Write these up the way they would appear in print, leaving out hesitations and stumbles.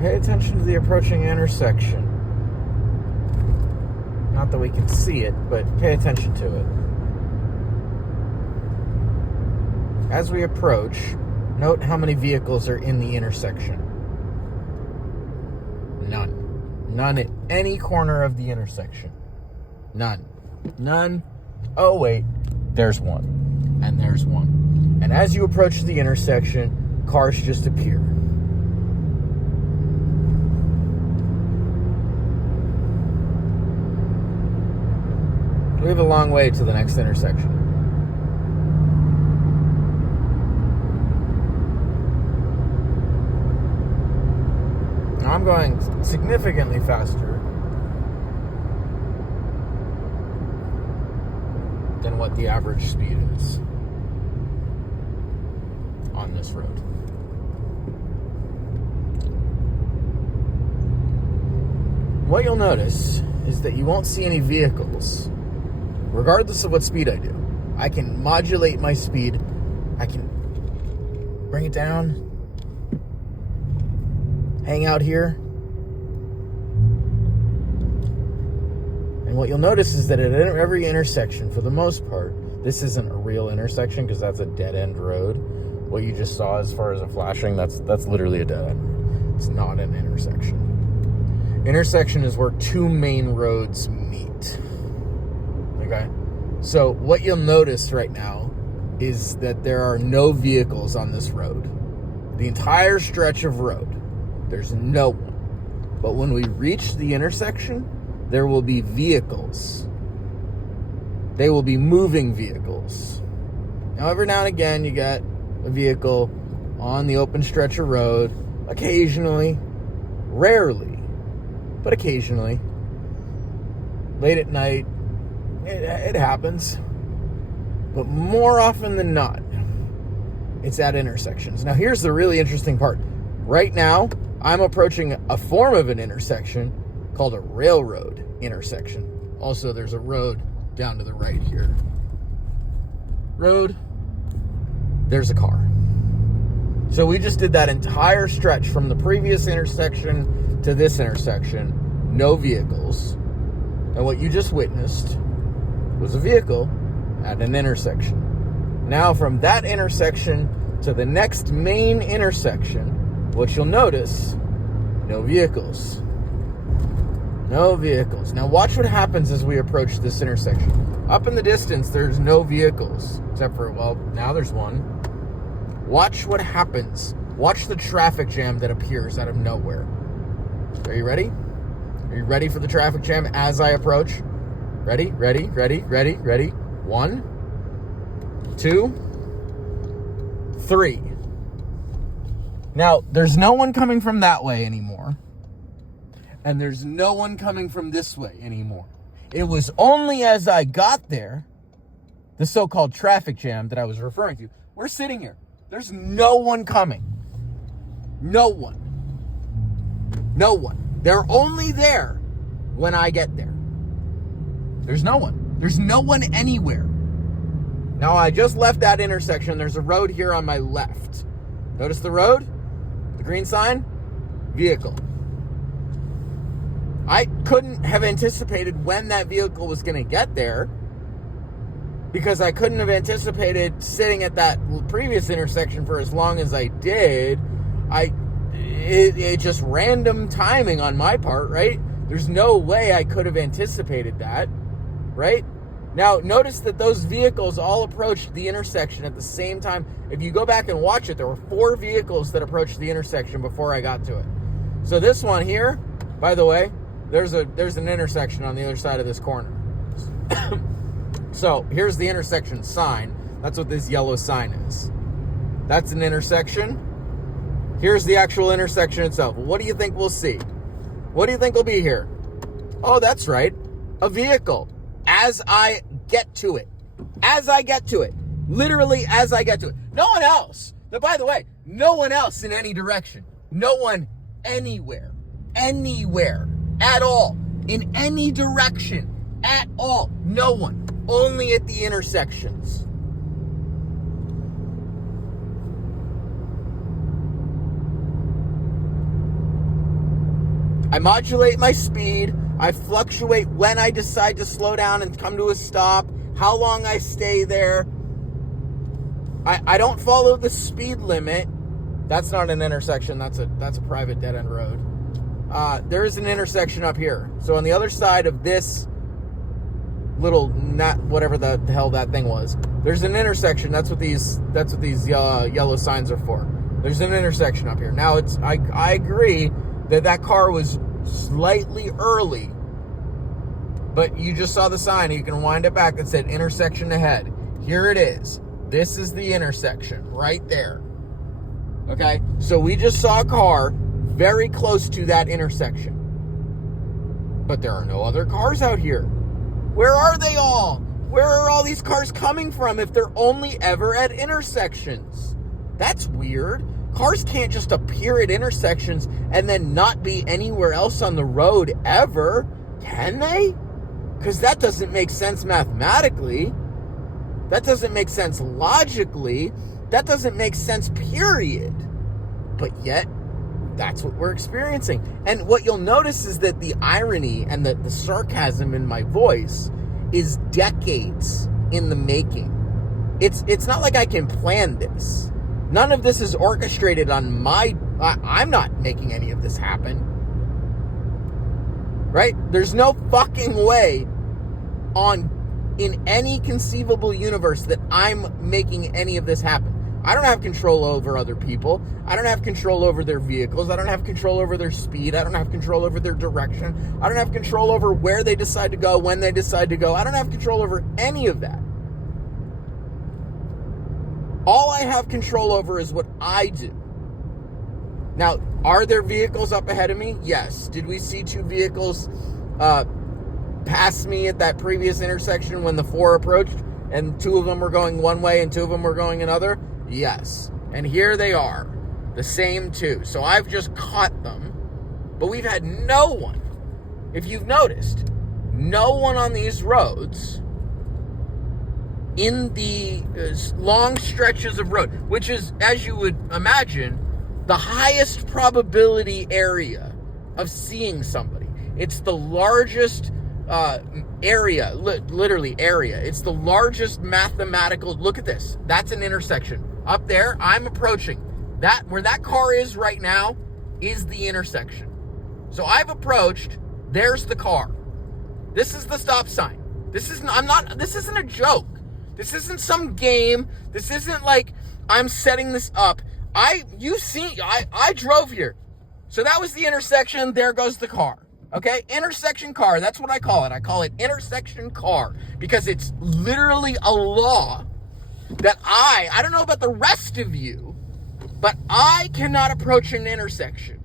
Pay attention to the approaching intersection. Not that we can see it, but pay attention to it. As we approach, note how many vehicles are in the intersection. None. None at any corner of the intersection. None. None. Oh, wait. There's one. And there's one. And as you approach the intersection, cars just appear. We have a long way to the next intersection. Now I'm going significantly faster than what the average speed is on this road. What you'll notice is that you won't see any vehicles regardless of what speed I do. I can modulate my speed. I can bring it down, hang out here. And what you'll notice is that at every intersection, for the most part, this isn't a real intersection because that's a dead-end road. What you just saw as far as a flashing, that's literally a dead-end road. It's not an intersection. Intersection is where two main roads meet. Okay, so what you'll notice right now is that there are no vehicles on this road. The entire stretch of road, there's no one. But when we reach the intersection, there will be vehicles. They will be moving vehicles. Now, every now and again, you get a vehicle on the open stretch of road, occasionally, rarely, but occasionally. Late at night, it happens, but more often than not, it's at intersections. Now, here's the really interesting part. Right now, I'm approaching a form of an intersection called a railroad intersection. Also, there's a road down to the right here. Road, there's a car. So we just did that entire stretch from the previous intersection to this intersection, no vehicles. And what you just witnessed was a vehicle at an intersection. Now from that intersection to the next main intersection, what you'll notice, no vehicles. No vehicles. Now watch what happens as we approach this intersection. Up in the distance, there's no vehicles, except for, well, now there's one. Watch what happens. Watch the traffic jam that appears out of nowhere. Are you ready? Are you ready for the traffic jam as I approach? Ready, ready, ready, ready, ready. 1, 2, 3. Now, there's no one coming from that way anymore. And there's no one coming from this way anymore. It was only as I got there, the so-called traffic jam that I was referring to. We're sitting here. There's no one coming. No one. No one. They're only there when I get there. There's no one. There's no one anywhere. Now, I just left that intersection. There's a road here on my left. Notice the road? The green sign? Vehicle. I couldn't have anticipated when that vehicle was going to get there because I couldn't have anticipated sitting at that previous intersection for as long as I did. It just random timing on my part, right? There's no way I could have anticipated that, right? Now, notice that those vehicles all approached the intersection at the same time. If you go back and watch it, there were 4 vehicles that approached the intersection before I got to it. So this one here, by the way, there's an intersection on the other side of this corner. So here's the intersection sign. That's what this yellow sign is. That's an intersection. Here's the actual intersection itself. What do you think we'll see? What do you think will be here? Oh, that's right. A vehicle. As I get to it. As I get to it. Literally as I get to it. No one else. Now, by the way, no one else in any direction. No one anywhere. Anywhere. At all. In any direction. At all. No one. Only at the intersections. I modulate my speed. I fluctuate when I decide to slow down and come to a stop, how long I stay there. I don't follow the speed limit. That's not an intersection. That's a private dead-end road. There is an intersection up here. So on the other side of this little, not whatever the hell that thing was, there's an intersection. That's what these yellow signs are for. There's an intersection up here. Now I agree that car was slightly early, but you just saw the sign. You can wind it back that said intersection ahead. Here it is. This is the intersection right there. Okay, so we just saw a car very close to that intersection, but there are no other cars out here. Where are they all? Where are all these cars coming from if they're only ever at intersections? That's weird. Cars can't just appear at intersections and then not be anywhere else on the road ever, can they? Because that doesn't make sense mathematically. That doesn't make sense logically. That doesn't make sense, period. But yet, that's what we're experiencing. And what you'll notice is that the irony and the sarcasm in my voice is decades in the making. It's not like I can plan this. None of this is orchestrated on my... I'm not making any of this happen. Right? There's no fucking way in any conceivable universe that I'm making any of this happen. I don't have control over other people. I don't have control over their vehicles. I don't have control over their speed. I don't have control over their direction. I don't have control over where they decide to go, when they decide to go. I don't have control over any of that. All I have control over is what I do. Now, are there vehicles up ahead of me? Yes. Did we see two vehicles pass me at that previous intersection when the 4 approached and 2 of them were going one way and 2 of them were going another? Yes. And here they are, the same 2. So I've just caught them, but we've had no one, if you've noticed, no one on these roads in the long stretches of road, which is, as you would imagine, the highest probability area of seeing somebody. It's the largest area, literally area. It's the largest mathematical, look at this. That's an intersection. Up there, I'm approaching. That, where that car is right now, is the intersection. So I've approached, there's the car. This is the stop sign. This isn't a joke. This isn't some game. This isn't like I'm setting this up. I drove here. So that was the intersection. There goes the car. Okay? Intersection car. That's what I call it. I call it intersection car because it's literally a law that I don't know about the rest of you, but I cannot approach an intersection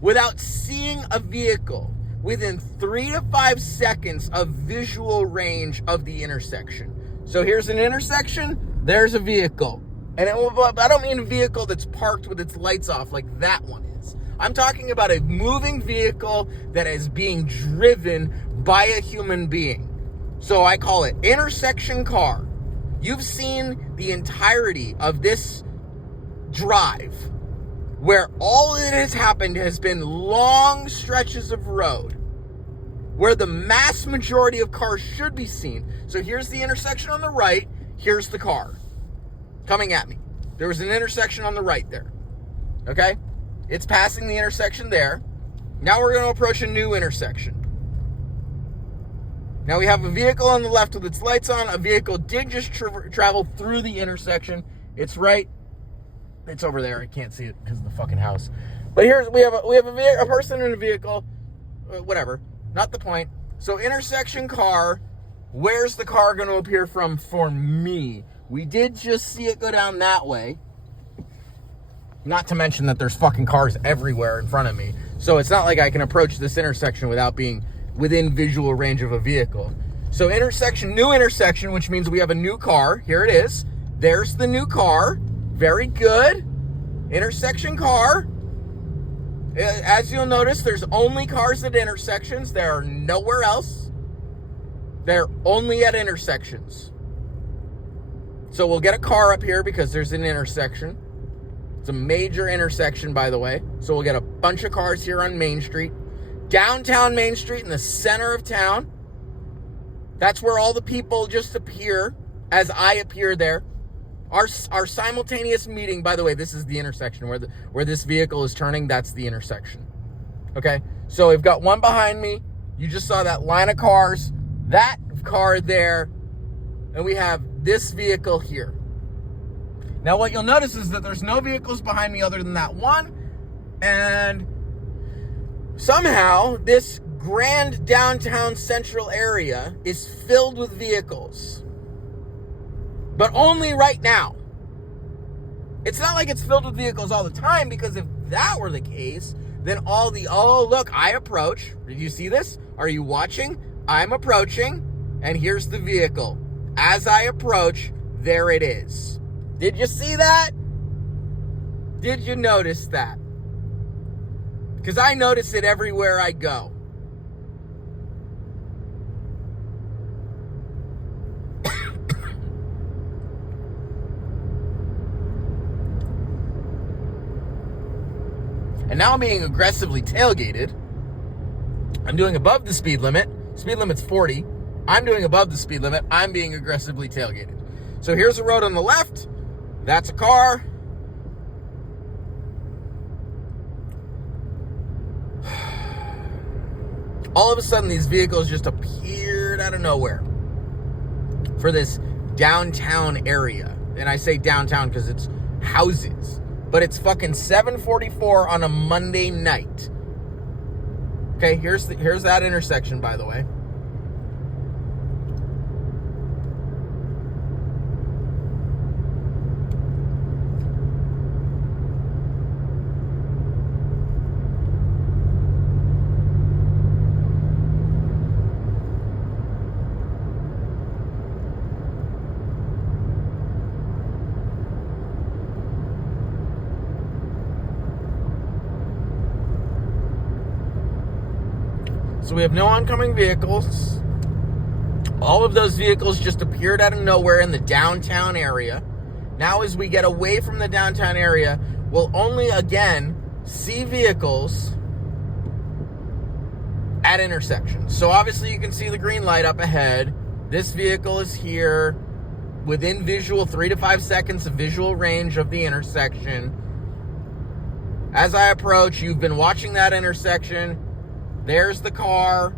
without seeing a vehicle within 3 to 5 seconds of visual range of the intersection. So here's an intersection, there's a vehicle. And I don't mean a vehicle that's parked with its lights off like that one is. I'm talking about a moving vehicle that is being driven by a human being. So I call it intersection car. You've seen the entirety of this drive where all that has happened has been long stretches of road where the mass majority of cars should be seen. So here's the intersection on the right. Here's the car coming at me. There was an intersection on the right there. Okay? It's passing the intersection there. Now we're going to approach a new intersection. Now we have a vehicle on the left with its lights on. A vehicle did just travel through the intersection. It's right. It's over there. I can't see it because of the fucking house. But here's we have a person in a vehicle. Whatever. Not the point. So intersection car. Where's the car going to appear from for me? We did just see it go down that way. Not to mention that there's fucking cars everywhere in front of me. So it's not like I can approach this intersection without being within visual range of a vehicle. So intersection, new intersection, which means we have a new car. Here it is. There's the new car. Very good. Intersection car. As you'll notice, there's only cars at intersections. There are nowhere else. They're only at intersections. So we'll get a car up here because there's an intersection. It's a major intersection, by the way. So we'll get a bunch of cars here on Main Street. Downtown Main Street in the center of town. That's where all the people just appear as I appear there. Our simultaneous meeting, by the way, this is the intersection where this vehicle is turning. That's the intersection. Okay? So we've got one behind me. You just saw that line of cars. That car there. And we have this vehicle here. Now, what you'll notice is that there's no vehicles behind me other than that one. And somehow, this grand downtown central area is filled with vehicles. But only right now. It's not like it's filled with vehicles all the time, because if that were the case, then oh, look, I approach. Did you see this? Are you watching? I'm approaching, and here's the vehicle. As I approach, there it is. Did you see that? Did you notice that? Because I notice it everywhere I go. And now I'm being aggressively tailgated. I'm doing above the speed limit. Speed limit's 40. I'm doing above the speed limit. I'm being aggressively tailgated. So here's a road on the left. That's a car. All of a sudden, these vehicles just appeared out of nowhere for this downtown area. And I say downtown because it's houses. But it's fucking 7:44 on a Monday night. Okay, here's that intersection, by the way. So we have no oncoming vehicles. All of those vehicles just appeared out of nowhere in the downtown area. Now as we get away from the downtown area, we'll only again see vehicles at intersections. So obviously you can see the green light up ahead. This vehicle is here within visual 3 to 5 seconds of visual range of the intersection. As I approach, you've been watching that intersection. There's the car.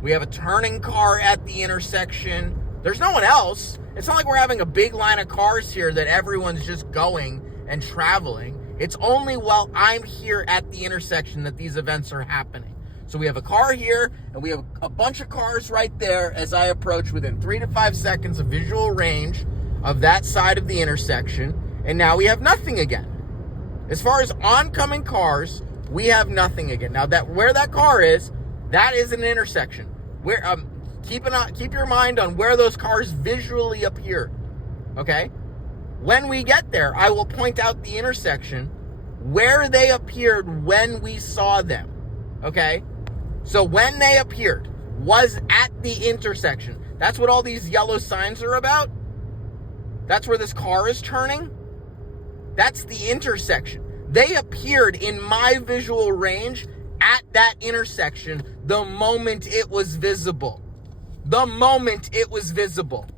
We have a turning car at the intersection. There's no one else. It's not like we're having a big line of cars here that everyone's just going and traveling. It's only while I'm here at the intersection that these events are happening. So we have a car here, and we have a bunch of cars right there as I approach within 3 to 5 seconds of visual range of that side of the intersection. And now we have nothing again. As far as oncoming cars, we have nothing again. Now that where that car is, that is an intersection. Where keep your mind on where those cars visually appear. Okay? When we get there, I will point out the intersection where they appeared when we saw them. Okay? So when they appeared was at the intersection. That's what all these yellow signs are about. That's where this car is turning. That's the intersection. They appeared in my visual range at that intersection the moment it was visible. The moment it was visible.